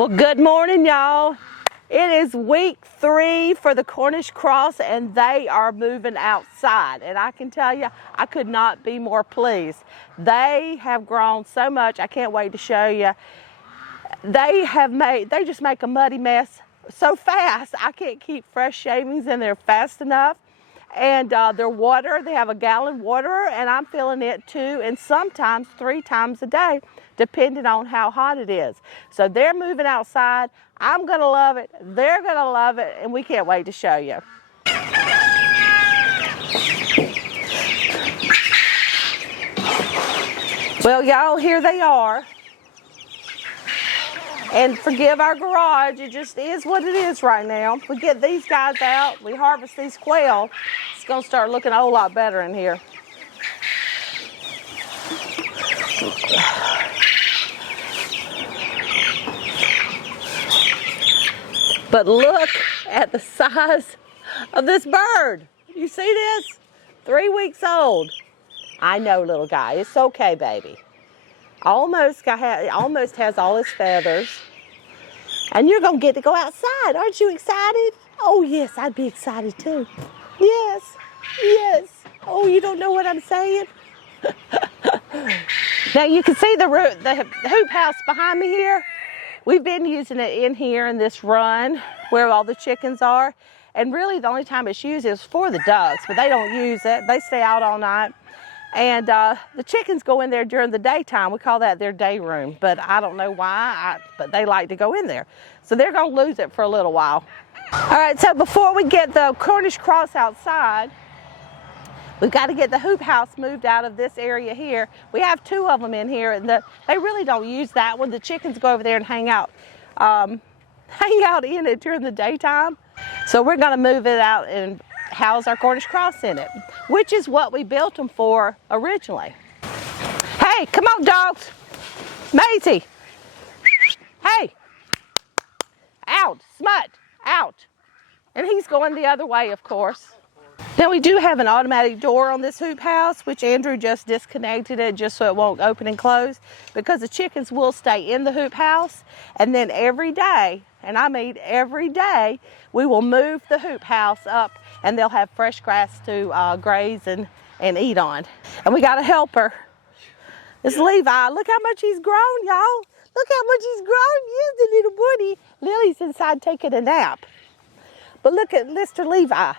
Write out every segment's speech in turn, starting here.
Well, good morning, y'all. It is week 3 for the Cornish Cross, and they are moving outside. And I can tell you, I could not be more pleased. They have grown so much. I can't wait to show you. They just make a muddy mess so fast. I can't keep fresh shavings in there fast enough. And their water, they have a gallon water, and I'm filling it 2 and sometimes 3 times a day, depending on how hot it is. So they're moving outside. I'm gonna love it, they're gonna love it, and we can't wait to show you. Well, y'all, here they are. And forgive our garage, it just is what it is right now. We get these guys out, we harvest these quail, it's gonna start looking a whole lot better in here. But look at the size of this bird. You see this? 3 weeks old. I know, little guy, it's okay, baby. Almost has all his feathers. And you're gonna get to go outside. Aren't you excited? Oh yes, I'd be excited too. Yes, yes. Oh, you don't know what I'm saying? Now you can see the hoop house behind me here. We've been using it in here in this run where all the chickens are. And really the only time it's used is for the ducks, but they don't use it. They stay out all night. And the chickens go in there during the daytime. We call that their day room, but I don't know why, but they like to go in there. So they're gonna lose it for a little while. All right, so before we get the Cornish Cross outside, we've got to get the hoop house moved out of this area here. We have 2 of them in here, and they really don't use that one. The chickens go over there and hang out in it during the daytime. So we're gonna move it out and house our Cornish Cross in it, which is what we built them for originally. Hey, come on, dogs. Maisie. Hey. Out, Smut, out. And he's going the other way, of course. Now we do have an automatic door on this hoop house, which Andrew just disconnected it just so it won't open and close, because the chickens will stay in the hoop house. And then every day, and I mean every day, we will move the hoop house up and they'll have fresh grass to graze and eat on. And we got a helper. It's Levi. Look how much he's grown, y'all. Look how much he's grown. Yes, the little buddy. Lily's inside taking a nap. But look at Mr. Levi.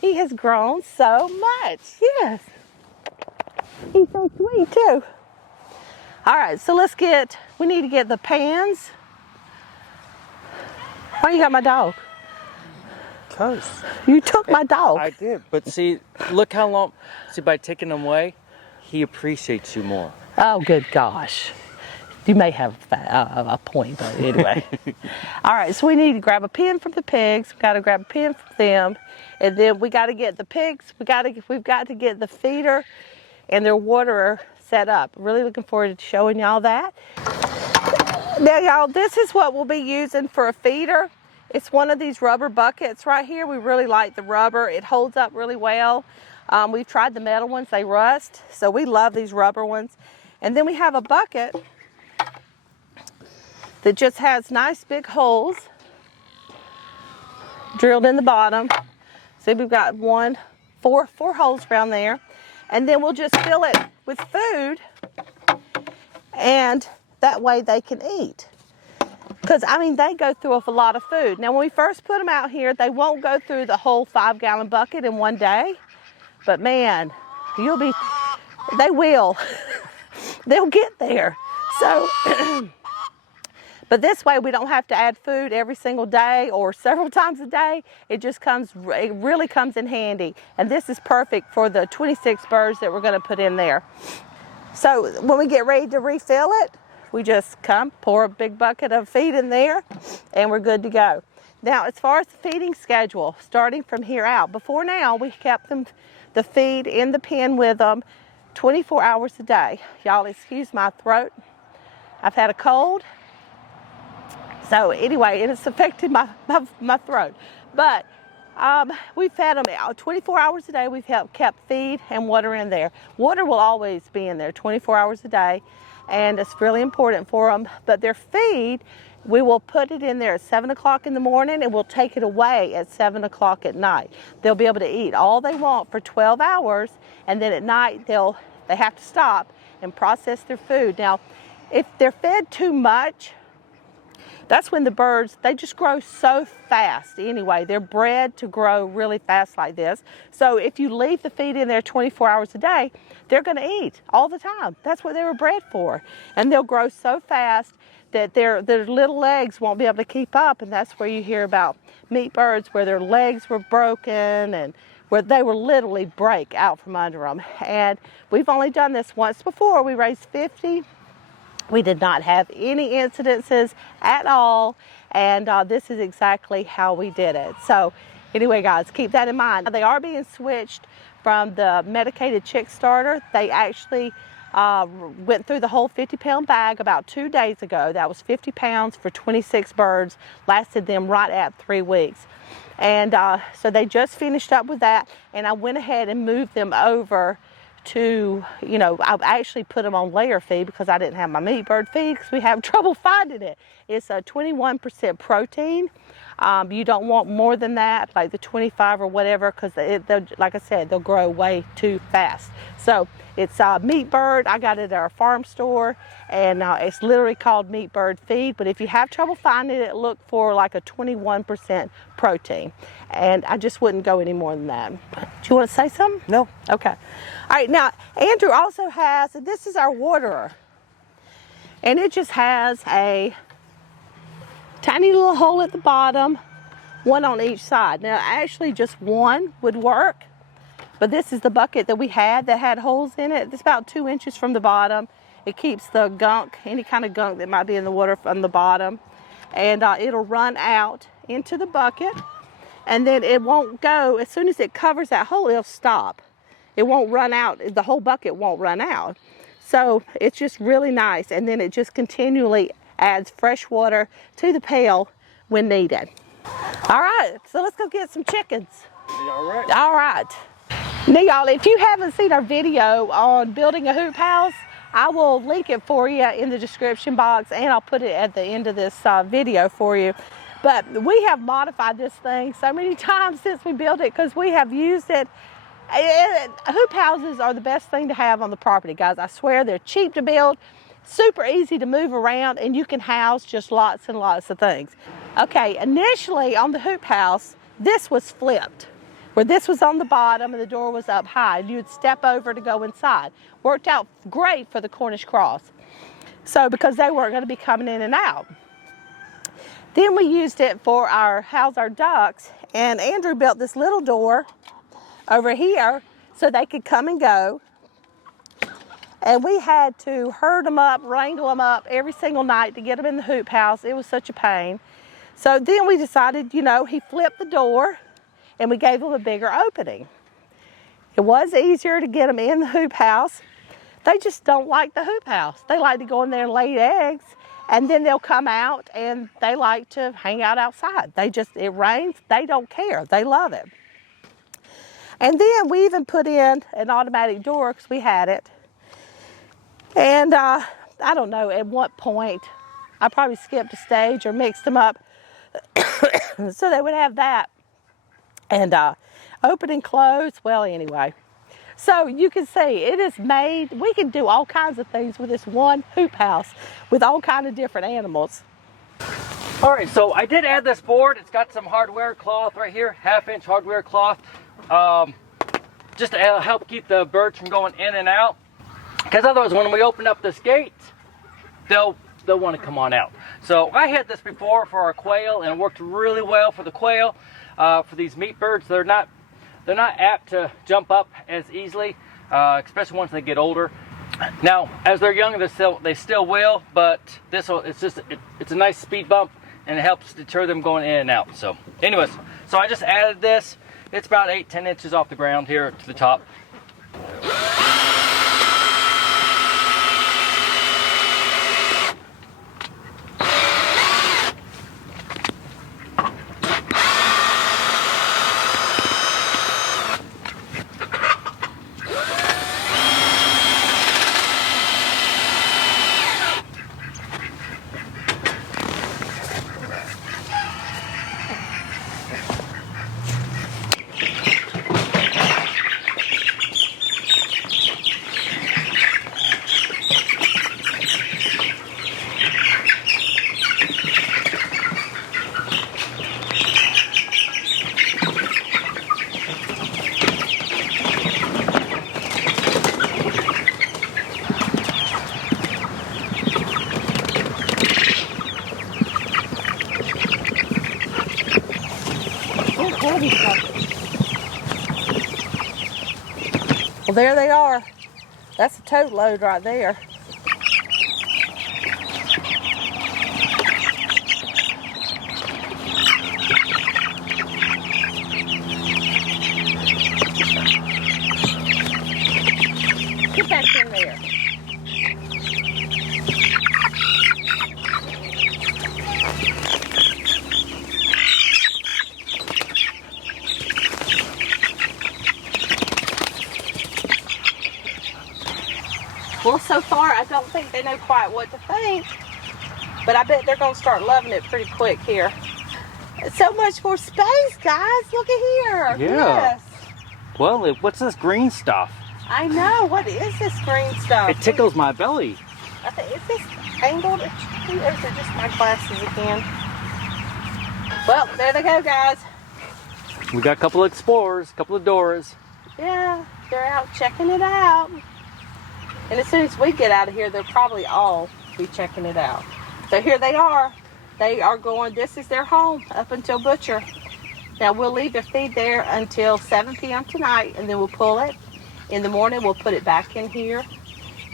He has grown so much. Yes. He's so sweet too. All right, so we need to get the pans. Why you got my dog? Because you took my dog. I did, but see, look how long, by taking him away, he appreciates you more. Oh, good gosh. You may have a point, but anyway. All right, so we need to grab a pen from the pigs. We've got to grab a pen from them. And then we got to get the pigs. We've got to get the feeder and their waterer set up. Really looking forward to showing y'all that. Now, y'all, this is what we'll be using for a feeder. It's one of these rubber buckets right here. We really like the rubber. It holds up really well. We've tried the metal ones. They rust. So we love these rubber ones. And then we have a bucket that just has nice big holes drilled in the bottom. See, we've got four holes around there. And then we'll just fill it with food, and that way they can eat. Because, I mean, they go through a lot of food. Now, when we first put them out here, they won't go through the whole 5-gallon bucket in one day. But, man, they will. They'll get there. So, but this way we don't have to add food every single day or several times a day. It really comes in handy. And this is perfect for the 26 birds that we're going to put in there. So when we get ready to refill it, we just pour a big bucket of feed in there, and we're good to go. Now, as far as the feeding schedule, starting from here out, before now we kept the feed in the pen with them 24 hours a day. Y'all excuse my throat. I've had a cold. So anyway, it's affected my throat. But we've fed them 24 hours a day. We've kept feed and water in there. Water will always be in there 24 hours a day, and it's really important for them. But their feed, we will put it in there at 7 o'clock in the morning, and we'll take it away at 7 o'clock at night. They'll be able to eat all they want for 12 hours, and then at night they have to stop and process their food. Now, if they're fed too much, that's when the birds, they just grow so fast anyway. They're bred to grow really fast like this. So if you leave the feed in there 24 hours a day, they're going to eat all the time. That's what they were bred for. And they'll grow so fast that their little legs won't be able to keep up. And that's where you hear about meat birds where their legs were broken and where they were literally break out from under them. And we've only done this once before. We raised 50. We did not have any incidences at all, and this is exactly how we did it. So anyway, guys, keep that in mind. They are being switched from the medicated chick starter. They actually went through the whole 50-pound bag about 2 days ago. That was 50 pounds for 26 birds, lasted them right at 3 weeks. And so they just finished up with that, and I went ahead and moved them over to, I actually put them on layer feed because I didn't have my meat bird feed because we have trouble finding it. It's a 21% protein. You don't want more than that, like the 25 or whatever, because like I said, they'll grow way too fast. So it's meat bird. I got it at our farm store, and it's literally called meat bird feed. But if you have trouble finding it, look for like a 21% protein. And I just wouldn't go any more than that. Do you want to say something? No. Okay. All right, now Andrew also has, this is our waterer. And it just has a tiny little hole at the bottom, one on each side. Now actually just one would work, but this is the bucket that we had that had holes in it. It's about 2 inches from the bottom. It keeps the gunk, any kind of gunk that might be in the water, from the bottom. And it'll run out into the bucket, and then it won't go, as soon as it covers that hole, it'll stop. It won't run out, the whole bucket won't run out. So it's just really nice, and then it just continually adds fresh water to the pail when needed. All right, so let's go get some chickens. All right. All right. Now y'all, if you haven't seen our video on building a hoop house, I will link it for you in the description box, and I'll put it at the end of this video for you. But we have modified this thing so many times since we built it because we have used it. Hoop houses are the best thing to have on the property, guys. I swear they're cheap to build, super easy to move around, and you can house just lots and lots of things. Okay, initially on the hoop house, this was flipped, where this was on the bottom and the door was up high. You would step over to go inside. Worked out great for the Cornish Cross. So because they weren't going to be coming in and out. Then we used it for house our ducks, and Andrew built this little door over here so they could come and go. And we had to herd them up, wrangle them up every single night to get them in the hoop house. It was such a pain. So then we decided, he flipped the door and we gave them a bigger opening. It was easier to get them in the hoop house. They just don't like the hoop house. They like to go in there and lay eggs, and then they'll come out and they like to hang out outside. It rains, they don't care. They love it. And then we even put in an automatic door because we had it. And I don't know at what point, I probably skipped a stage or mixed them up so they would have that. And open and close, well, anyway. So you can see it is made, we can do all kinds of things with this one hoop house with all kinds of different animals. All right, so I did add this board. It's got some hardware cloth right here, 1/2-inch hardware cloth, just to help keep the birds from going in and out. Because otherwise, when we open up this gate, they'll want to come on out. So I had this before for our quail, and it worked really well for the quail. For these meat birds, they're not apt to jump up as easily, especially once they get older. Now, as they're young, they still will, but it's a nice speed bump, and it helps deter them going in and out. So, anyways, so I just added this. It's about 8-10 inches off the ground here to the top. heavy stuff. Well, there they are. That's a tote load right there. Get back in there. Well, so far, I don't think they know quite what to think, but I bet they're going to start loving it pretty quick here. So much more space, guys. Look at here. Yeah. Yes. Well, what's this green stuff? I know. What is this green stuff? It tickles my belly. I think, is this angled? Or is it just my glasses again? Well, there they go, guys. We got a couple of explorers, a couple of Doras. Yeah, they're out checking it out. And as soon as we get out of here, they'll probably all be checking it out. So here they are. They are going, this is their home up until butcher. Now we'll leave their feed there until 7 p.m. tonight, and then we'll pull it. In the morning, we'll put it back in here.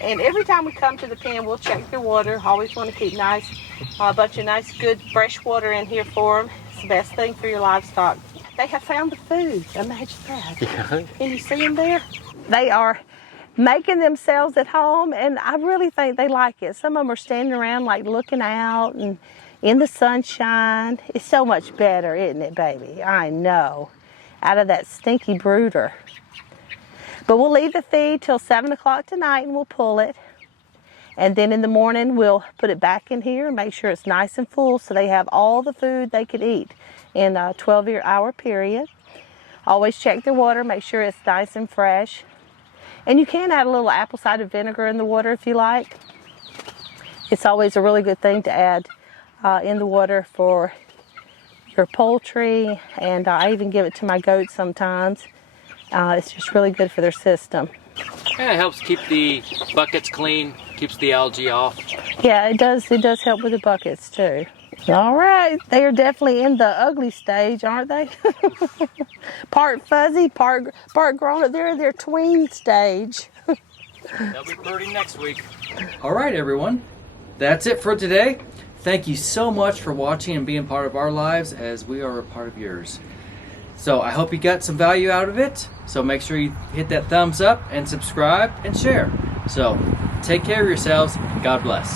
And every time we come to the pen, we'll check their water. Always want to keep a bunch of nice, good, fresh water in here for them. It's the best thing for your livestock. They have found the food. Imagine that. Yeah. Can you see them there? They are making themselves at home, and I really think they like it. Some of them are standing around like looking out and in the sunshine. It's so much better, isn't it, baby? I know. Out of that stinky brooder. But we'll leave the feed till 7 o'clock tonight and we'll pull it. And then in the morning we'll put it back in here and make sure it's nice and full so they have all the food they could eat in a 12-hour period. Always check their water, make sure it's nice and fresh. And you can add a little apple cider vinegar in the water if you like. It's always a really good thing to add in the water for your poultry, and I even give it to my goats sometimes. It's just really good for their system. Yeah, it helps keep the buckets clean, keeps the algae off. Yeah, it does. It does help with the buckets too. All right, they are definitely in the ugly stage, aren't they? Part fuzzy, part grown up. They're in their tween stage. They'll be birding next week. All right, everyone. That's it for today. Thank you so much for watching and being part of our lives as we are a part of yours. So I hope you got some value out of it. So make sure you hit that thumbs up and subscribe and share. So take care of yourselves. God bless.